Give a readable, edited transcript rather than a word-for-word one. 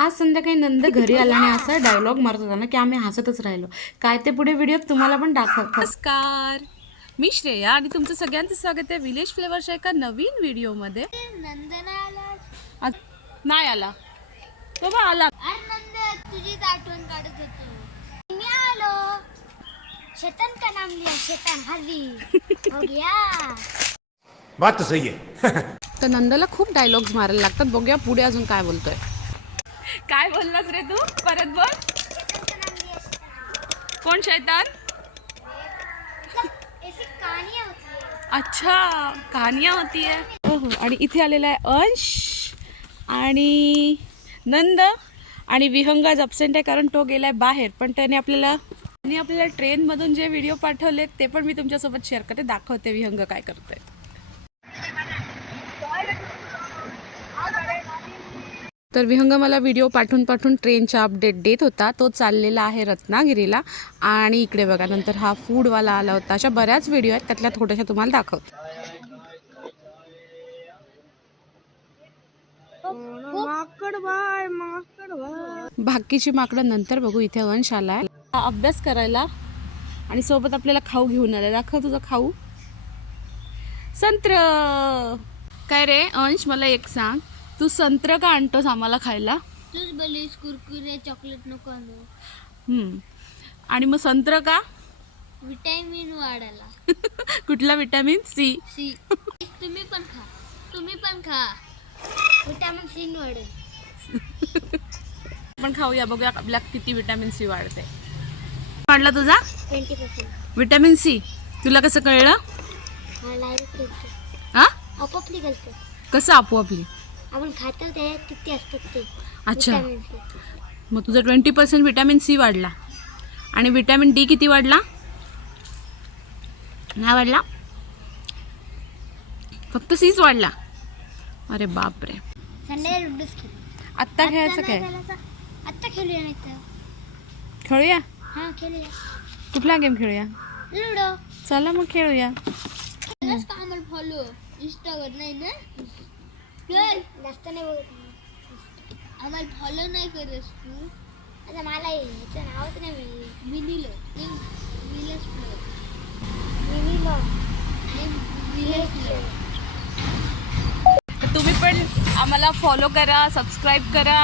आज संध्याकाळी नंद घरी आला आणि असा डायलॉग मारत होता ना की आम्ही हसतच राहिलो. काय ते पुढे व्हिडिओत तुम्हाला पण दाखवतो. नमस्कार, मी श्रेया आणि तुमचं सगळ्यांचं स्वागत आहे विलेज फ्लेवरच्या एका नवीन व्हिडिओमध्ये. नाही आला तो बा आला. तुझीच आठवण काढत होतो. मी आलो. शैतान का नाम लिया, शैतान हरी हो गया. बात तो सही है. तर नंदला खूप डायलॉग्स मारायला लागतात. बघूया पुढे अजून काय बोलतोय. काय बोललास रे तू? परत बोल. कोण शैतान? ऐसी कहानियां होती है. अच्छा, कहानियाँ होती है. आणि इथे आलेला आहे अंश आणि नंद आणि विहंग आज अब्सेंट आहे कारण तो गेलाय बाहेर. पण त्याने आपल्याला ट्रेनमधून जे व्हिडिओ पाठवले ते पण मी तुमच्यासोबत शेअर करते, दाखवते विहंग काय करतोय. तर विहंग मला व्हिडिओ पाठवून ट्रेनचा अपडेट देत होता. तो चाललेला आहे रत्नागिरीला. आणि इकडे बघा नंतर हा फूडवाला आला होता. अशा बऱ्याच व्हिडिओ आहेत, त्यातल्या थोड्याशा तुम्हाला दाखवते. बाकीची माकडं नंतर बघू. इथे अंश आलाय अभ्यास करायला आणि सोबत आपल्याला खाऊ घेऊन आलाय. दाखव तुझा खाऊ. संत्र. काय रे अंश, मला एक सांग, तू संत्र का आणतोस आम्हाला खायला? तूच बोलीस कुरकुरे चॉकलेट नको आणू. आणि मग संत्र का? विटॅमिन वाढायला. कुठला विटॅमिन? सी. सी. तुम्ही पण खा. विटॅमिन सी वाढेल. आपण खाऊया, बघूया आपल्या किती विटॅमिन सी वाढते. वाढला तुझा 20%. Vitamin C? तुला कसं कळलं? हा, आपोआप निघालते. कसं आपोआपली? आपण खातो ते किती असतात ते. अच्छा, Vitamin C. मग तुझा 20% विटॅमिन सी वाढला. आणि विटॅमिन डी किती वाढला? नाही वाढला, फक्त सीच वाढला. अरे बापरे. संध्याकाळी लुडूच खेळू. आत्ता खेळायचं काय? आत्ता खेळूया नाही तर. खेळूया. हा खेळूया. कुठला गेम खेळूया? लुडो. चला मग खेळूया. का आम्हाला फॉलो इंस्टावर नाही ना? जास्त नाही बघत. आम्हाला फॉलो नाही करस तू. आता मला याचं नावच नाही. मिनिलो तुम्ही पण आम्हाला फॉलो करा, सबस्क्राईब करा.